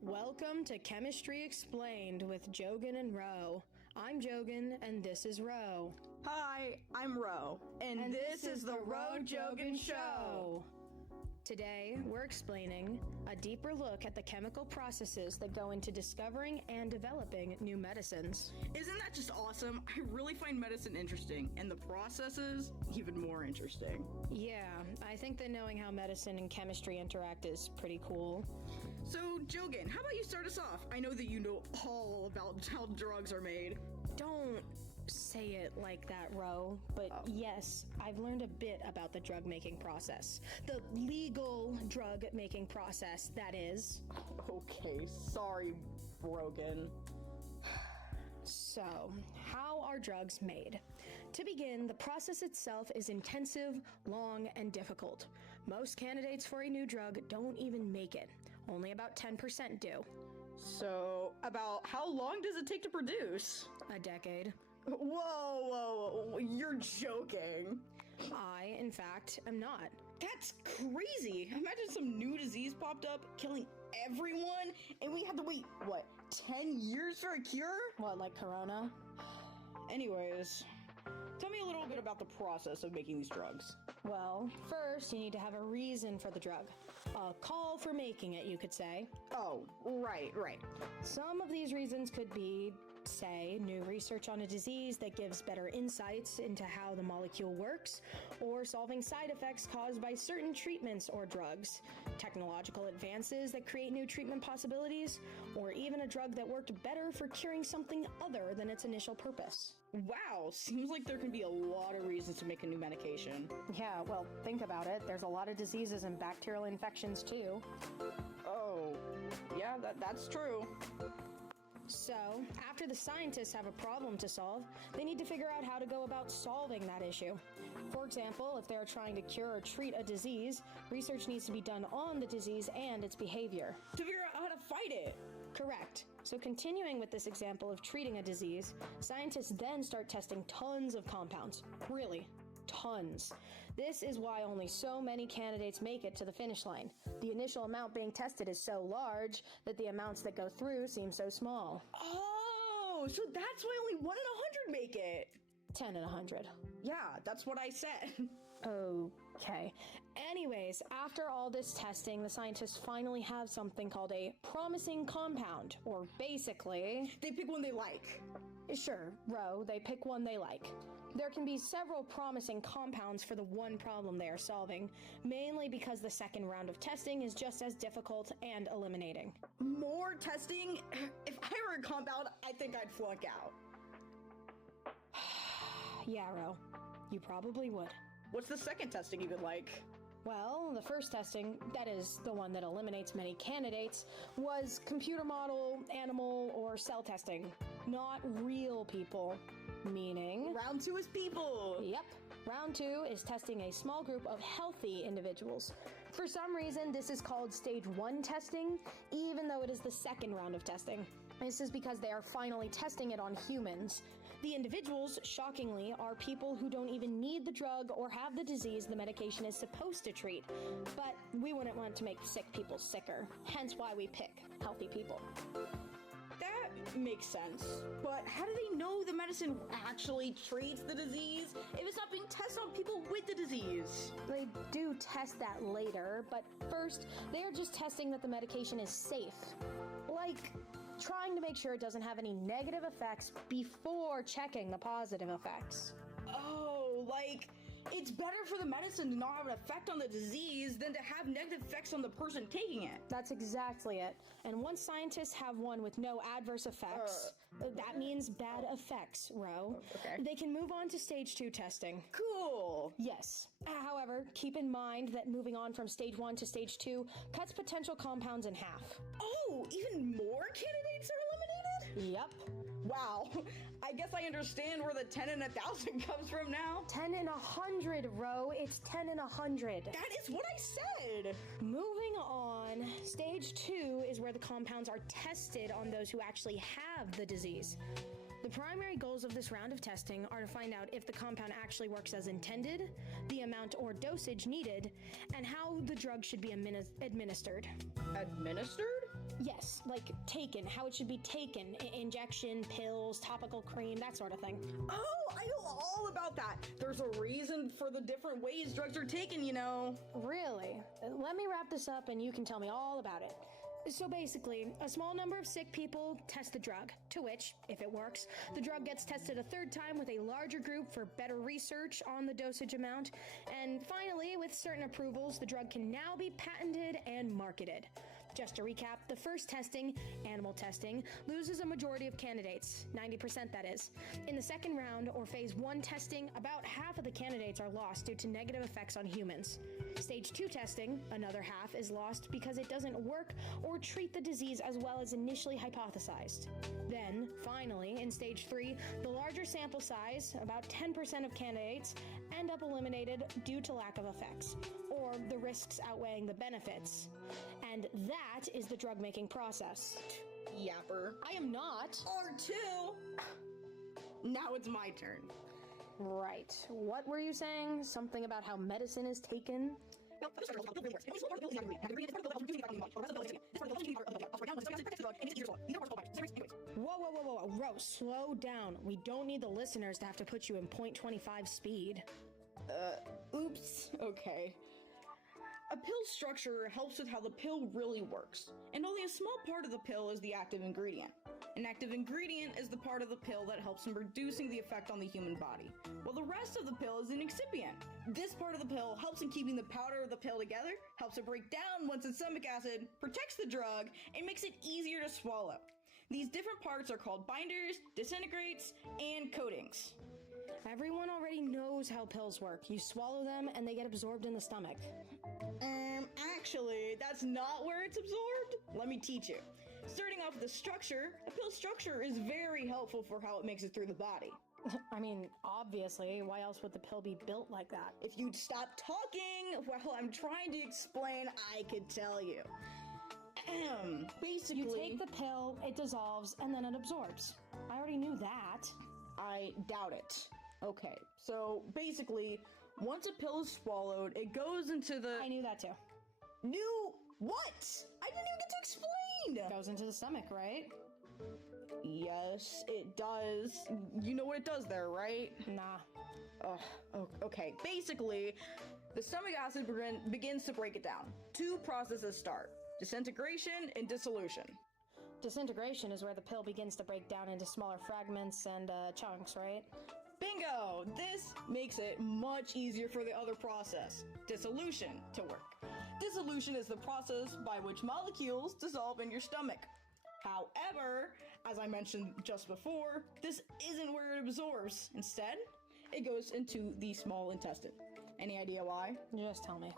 Welcome to Chemistry Explained with Jogan and Roe. I'm Jogan, and this is Roe. Hi, I'm Roe, and this is the Roe Jogan Show. Today, we're explaining a deeper look at the chemical processes that go into discovering and developing new medicines. Isn't that just awesome? I really find medicine interesting, and the processes even more interesting. Yeah, I think that knowing how medicine and chemistry interact is pretty cool. So, Jogan, how about you start us off? I know that you know all about how drugs are made. Don't say it like that, Ro, but yes, I've learned a bit about the drug-making process. The legal drug-making process, that is. Okay, sorry, Brogan. So, how are drugs made? To begin, the process itself is intensive, long, and difficult. Most candidates for a new drug don't even make it. Only about 10% do. So, about how long does it take to produce? A decade. Whoa, you're joking. I, in fact, am not. That's crazy. Imagine some new disease popped up, killing everyone, and we had to wait, 10 years for a cure? What, like Corona? Anyways, tell me a little bit about the process of making these drugs. Well, first, you need to have a reason for the drug. A call for making it, you could say. Oh, right. Some of these reasons could be, say, new research on a disease that gives better insights into how the molecule works, or solving side effects caused by certain treatments or drugs, technological advances that create new treatment possibilities, or even a drug that worked better for curing something other than its initial purpose. Wow, seems like there can be a lot of reasons to make a new medication. Yeah, well, think about it. There's a lot of diseases and bacterial infections too. Oh, yeah, that's true. So, after the scientists have a problem to solve, they need to figure out how to go about solving that issue. For example, if they're trying to cure or treat a disease, research needs to be done on the disease and its behavior. To figure out how to fight it. Correct. So continuing with this example of treating a disease, scientists then start testing tons of compounds. Really, tons. This is why only so many candidates make it to the finish line. The initial amount being tested is so large that the amounts that go through seem so small. Oh, so that's why only 1 in 100 make it. 10 in 100. Yeah, that's what I said. Okay. Anyways, after all this testing, the scientists finally have something called a promising compound, or basically... They pick one they like. Sure, Ro, they pick one they like. There can be several promising compounds for the one problem they are solving, mainly because the second round of testing is just as difficult and eliminating. More testing? If I were a compound, I think I'd flunk out. Yeah, Ro, you probably would. What's the second testing even like? Well, the first testing, that is the one that eliminates many candidates, was computer model, animal, or cell testing. Not real people. Meaning... Round 2 is people! Yep. Round 2 is testing a small group of healthy individuals. For some reason, this is called stage 1 testing, even though it is the second round of testing. This is because they are finally testing it on humans. The individuals, shockingly, are people who don't even need the drug or have the disease the medication is supposed to treat. But we wouldn't want to make sick people sicker, hence why we pick healthy people. That makes sense. But how do they know the medicine actually treats the disease if it's not being tested on people with the disease? They do test that later, but first, they are just testing that the medication is safe. Like, trying to make sure it doesn't have any negative effects before checking the positive effects. Oh, like, it's better for the medicine to not have an effect on the disease than to have negative effects on the person taking it. That's exactly it. And once scientists have one with no adverse effects, that means bad effects, Ro. Okay. They can move on to stage 2 testing. Cool. Yes. However, keep in mind that moving on from stage 1 to stage 2 cuts potential compounds in half. Oh, even more candidates are eliminated? Yep. Wow, I guess I understand where the 10 in 1,000 comes from now. 10 in 100, Ro. It's 10 in 100. That is what I said. Moving on, stage 2 is where the compounds are tested on those who actually have the disease. The primary goals of this round of testing are to find out if the compound actually works as intended, the amount or dosage needed, and how the drug should be administered. Administered? Yes, like taken, how it should be taken. Injection, pills, topical cream, that sort of thing. Oh, I know all about that. There's a reason for the different ways drugs are taken, you know. Really? Let me wrap this up and you can tell me all about it. So basically, a small number of sick people test the drug, to which, if it works, the drug gets tested a third time with a larger group for better research on the dosage amount. And finally, with certain approvals, the drug can now be patented and marketed. Just to recap, the first testing, animal testing, loses a majority of candidates, 90% that is. In the second round, or phase 1 testing, about half of the candidates are lost due to negative effects on humans. Stage 2 testing, another half, is lost because it doesn't work or treat the disease as well as initially hypothesized. Then, finally, in stage 3, the larger sample size, about 10% of candidates, end up eliminated due to lack of effects, or the risks outweighing the benefits. And that is the drug-making process. Yapper. I am not. R2! Now it's my turn. Right. What were you saying? Something about how medicine is taken? Whoa, Ro, slow down. We don't need the listeners to have to put you in 0.25 speed. Oops. Okay. A pill's structure helps with how the pill really works, and only a small part of the pill is the active ingredient. An active ingredient is the part of the pill that helps in reducing the effect on the human body, while the rest of the pill is an excipient. This part of the pill helps in keeping the powder of the pill together, helps it break down once in stomach acid, protects the drug, and makes it easier to swallow. These different parts are called binders, disintegrates, and coatings. Everyone already knows how pills work. You swallow them and they get absorbed in the stomach. Actually, that's not where it's absorbed. Let me teach you. Starting off with the structure, a pill's structure is very helpful for how it makes it through the body. I mean, obviously, why else would the pill be built like that? If you'd stop talking while I'm trying to explain, I could tell you. Basically, you take the pill, it dissolves, and then it absorbs. I already knew that. I doubt it. Okay, so basically, once a pill is swallowed, it goes into the... I knew that too. Knew what? I didn't even get to explain! It goes into the stomach, right? Yes, it does. You know what it does there, right? Nah. Okay. Basically, the stomach acid begins to break it down. 2 processes start: disintegration and dissolution. Disintegration is where the pill begins to break down into smaller fragments and chunks, right? Bingo! This makes it much easier for the other process, dissolution, to work. Dissolution is the process by which molecules dissolve in your stomach. However, as I mentioned just before, this isn't where it absorbs. Instead, it goes into the small intestine. Any idea why? Just tell me.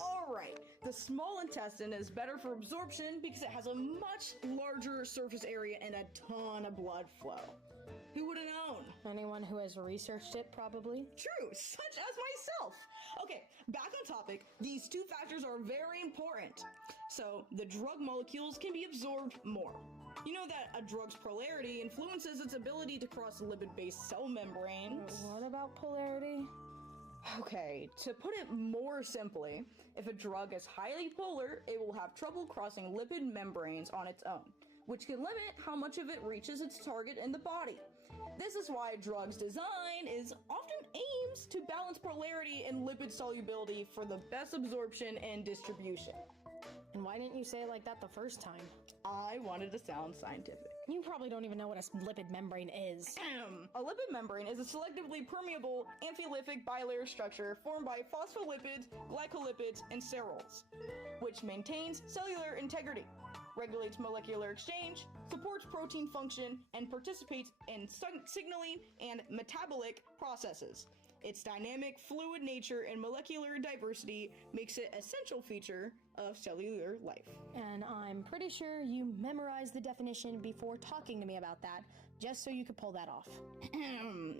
Alright, the small intestine is better for absorption because it has a much larger surface area and a ton of blood flow. Who would have known? Anyone who has researched it, probably. True, such as myself. Okay, back on topic, these 2 factors are very important. So, the drug molecules can be absorbed more. You know that a drug's polarity influences its ability to cross lipid-based cell membranes. What about polarity? Okay, to put it more simply, if a drug is highly polar, it will have trouble crossing lipid membranes on its own, which can limit how much of it reaches its target in the body. This is why a drug's design often aims to balance polarity and lipid solubility for the best absorption and distribution. And why didn't you say it like that the first time? I wanted to sound scientific. You probably don't even know what a lipid membrane is. A lipid membrane is a selectively permeable amphilytic bilayer structure formed by phospholipids, glycolipids, and cereals, which maintains cellular integrity, regulates molecular exchange, supports protein function, and participates in signaling and metabolic processes. Its dynamic, fluid nature and molecular diversity makes it an essential feature of cellular life. And I'm pretty sure you memorized the definition before talking to me about that, just so you could pull that off.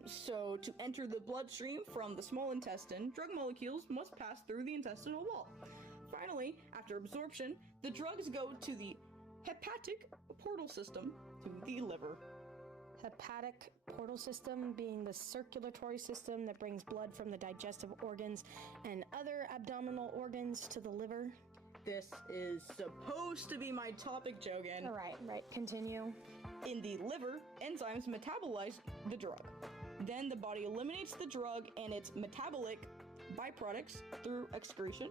So, to enter the bloodstream from the small intestine, drug molecules must pass through the intestinal wall. Finally, after absorption, the drugs go to the hepatic portal system to the liver. Hepatic portal system being the circulatory system that brings blood from the digestive organs and other abdominal organs to the liver. This is supposed to be my topic, Jogan. Right, continue. In the liver, enzymes metabolize the drug. Then the body eliminates the drug and its metabolic byproducts through excretion.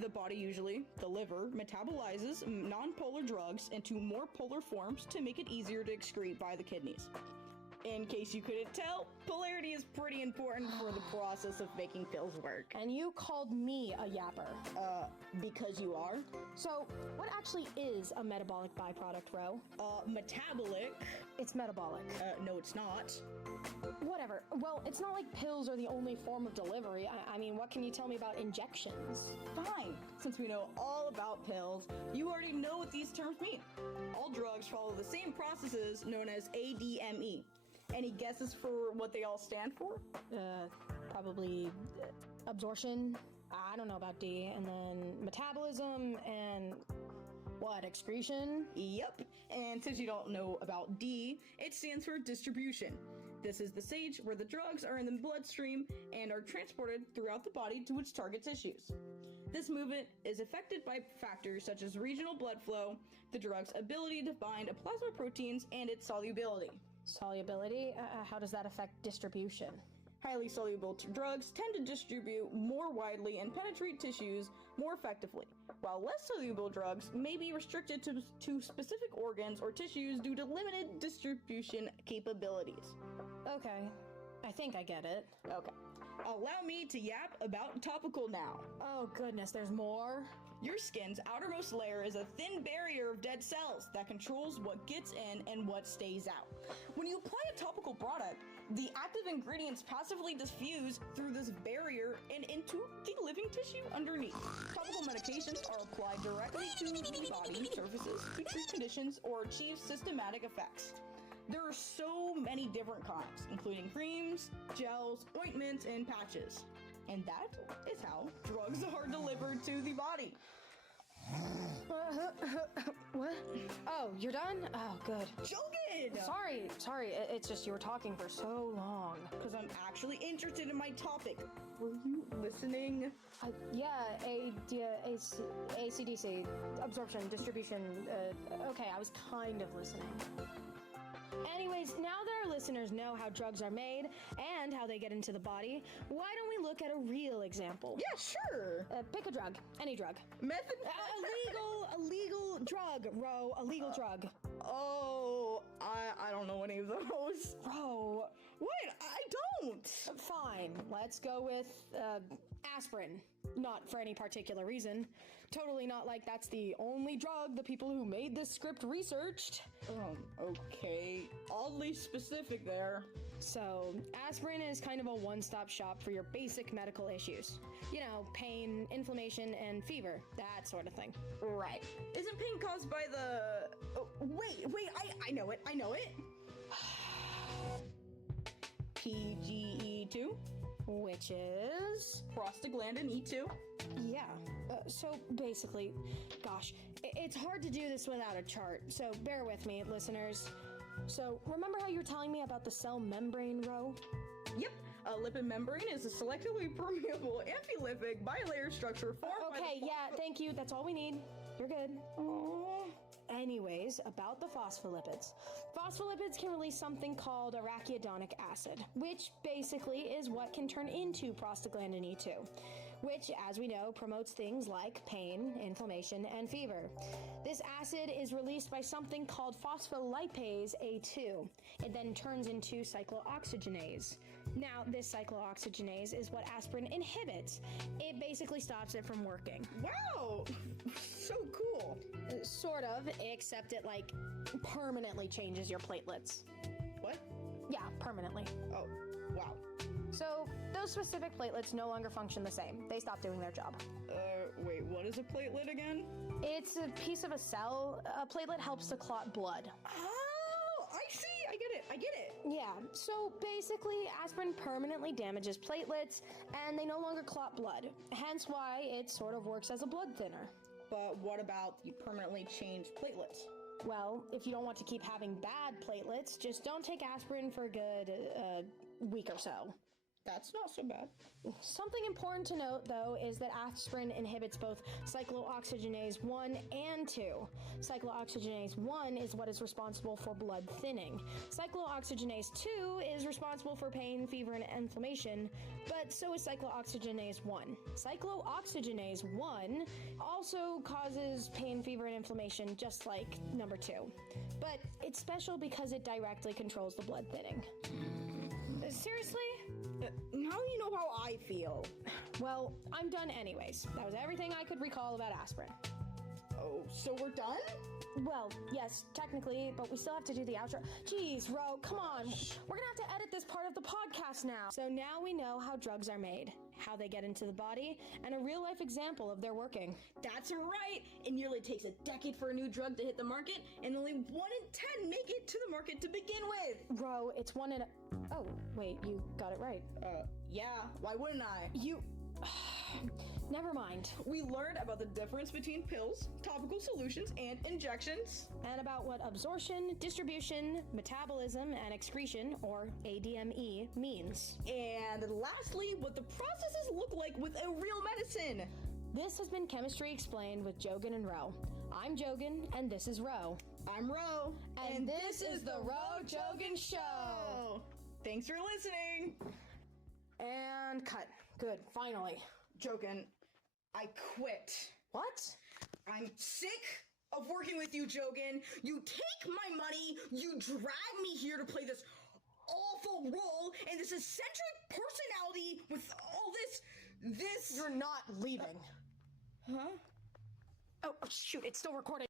The body, usually the liver, metabolizes non-polar drugs into more polar forms to make it easier to excrete by the kidneys. In case you couldn't tell, polarity is pretty important for the process of making pills work. And you called me a yapper. Because you are? So, what actually is a metabolic byproduct, Ro? Metabolic. It's metabolic. No, it's not. Whatever. Well, it's not like pills are the only form of delivery. I mean, what can you tell me about injections? Fine. Since we know all about pills, you already know what these terms mean. All drugs follow the same processes known as ADME. Any guesses for what they all stand for? Probably absorption. I don't know about D. And then metabolism and what, excretion? Yep. And since you don't know about D, it stands for distribution. This is the stage where the drugs are in the bloodstream and are transported throughout the body to its target tissues. This movement is affected by factors such as regional blood flow, the drug's ability to bind to plasma proteins, and its solubility. Solubility? How does that affect distribution? Highly soluble drugs tend to distribute more widely and penetrate tissues more effectively, while less soluble drugs may be restricted to specific organs or tissues due to limited distribution capabilities. Okay, I think I get it. Okay. Allow me to yap about topical now. Oh goodness, there's more? Your skin's outermost layer is a thin barrier of dead cells that controls what gets in and what stays out. When you apply a topical product, the active ingredients passively diffuse through this barrier and into the living tissue underneath. Topical medications are applied directly to the body surfaces to treat conditions or achieve systematic effects. There are so many different kinds, including creams, gels, ointments, and patches. And that is how drugs are delivered to the body. What? Oh, you're done? Oh, good. Jogan! Sorry, it's just you were talking for so long. Because I'm actually interested in my topic. Were you listening? Yeah, ACDC, absorption, distribution, okay, I was kind of listening. Anyways, now that our listeners know how drugs are made and how they get into the body, why don't we look at a real example? Yeah, sure. Pick a drug. Any drug. Method. A legal drug, Ro. A legal drug. Oh, I don't know any of those. Ro. What? I don't. Fine. Let's go with aspirin. Not for any particular reason. Totally not like that's the only drug the people who made this script researched. Okay. Oddly specific there. So, aspirin is kind of a one-stop shop for your basic medical issues. You know, pain, inflammation, and fever. That sort of thing. Right. Isn't pain caused by the... Oh, wait, I know it. PGE2? Which is... prostaglandin E2. Yeah. So basically, gosh, it's hard to do this without a chart, so bear with me, listeners. So, remember how you were telling me about the cell membrane, Ro? Yep. A lipid membrane is a selectively permeable amphilipid bilayer structure formed by Okay, yeah, thank you. That's all we need. You're good. Oh. Anyways, about the phospholipids. Phospholipids can release something called arachidonic acid, which basically is what can turn into prostaglandin E2, which, as we know, promotes things like pain, inflammation, and fever. This acid is released by something called phospholipase A2. It then turns into cyclooxygenase. Now, this cyclooxygenase is what aspirin inhibits. It basically stops it from working. Wow! So cool. Sort of, except it, permanently changes your platelets. What? Yeah, permanently. Oh, wow. So, those specific platelets no longer function the same. They stop doing their job. Wait, what is a platelet again? It's a piece of a cell. A platelet helps to clot blood. Oh, I see. I get it. Yeah, so basically, aspirin permanently damages platelets, and they no longer clot blood. Hence why it sort of works as a blood thinner. But what about the permanently changed platelets? Well, if you don't want to keep having bad platelets, just don't take aspirin for a good week or so. That's not so bad. Something important to note, though, is that aspirin inhibits both cyclooxygenase 1 and 2. Cyclooxygenase 1 is what is responsible for blood thinning. Cyclooxygenase 2 is responsible for pain, fever, and inflammation, but so is cyclooxygenase 1. Cyclooxygenase 1 also causes pain, fever, and inflammation, just like number 2. But it's special because it directly controls the blood thinning. Seriously? Now you know how I feel. Well, I'm done anyways. That was everything I could recall about aspirin. Oh, so we're done? Well, yes, technically, but we still have to do the outro. Jeez, Ro, come on. We're gonna have to edit this part of the podcast now. So now we know how drugs are made, how they get into the body, and a real-life example of their working. That's right! It nearly takes a decade for a new drug to hit the market, and only 1 in 10 make it to the market to begin with! Ro, it's 1 in a... Oh, wait, you got it right. Yeah, why wouldn't I? You... Never mind. We learned about the difference between pills, topical solutions, and injections. And about what absorption, distribution, metabolism, and excretion, or ADME, means. And lastly, what the processes look like with a real medicine. This has been Chemistry Explained with Jogan and Roe. I'm Jogan, and this is Roe. I'm Roe. And this is the Roe Jogan Show. Thanks for listening. And cut. Good, finally. Jogan, I quit. What? I'm sick of working with you, Jogan. You take my money, you drag me here to play this awful role, and this eccentric personality with all this... You're not leaving. Huh? Oh, shoot, it's still recording.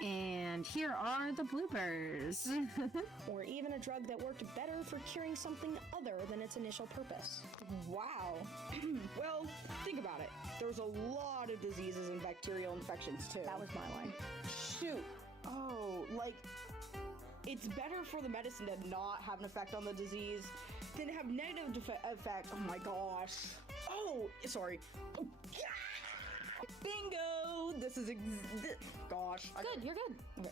And here are the bloopers. Or even a drug that worked better for curing something other than its initial purpose. Wow. Well, think about it. There's a lot of diseases and bacterial infections, too. That was my line. Shoot. Oh, like, it's better for the medicine to not have an effect on the disease than have negative effect. Oh my gosh. Oh, sorry. Oh, yeah. Bingo! This is gosh. Good, you're good. Okay.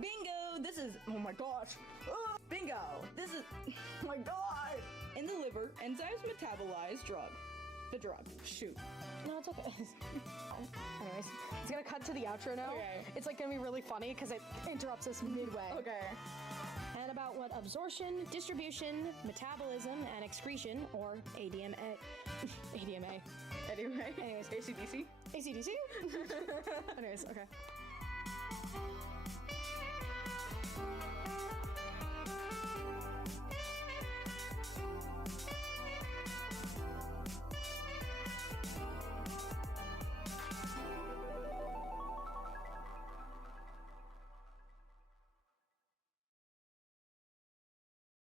Bingo! This is, oh my gosh. Oh, bingo! This is, oh my god! In the liver, enzymes metabolize the drug. Shoot. No, it's okay. Anyways, it's gonna cut to the outro now. Okay. It's like gonna be really funny because it interrupts us midway. Okay. And about what absorption, distribution, metabolism, and excretion, or ADMA. Anyways, ACDC? ACDC? Anyways, okay.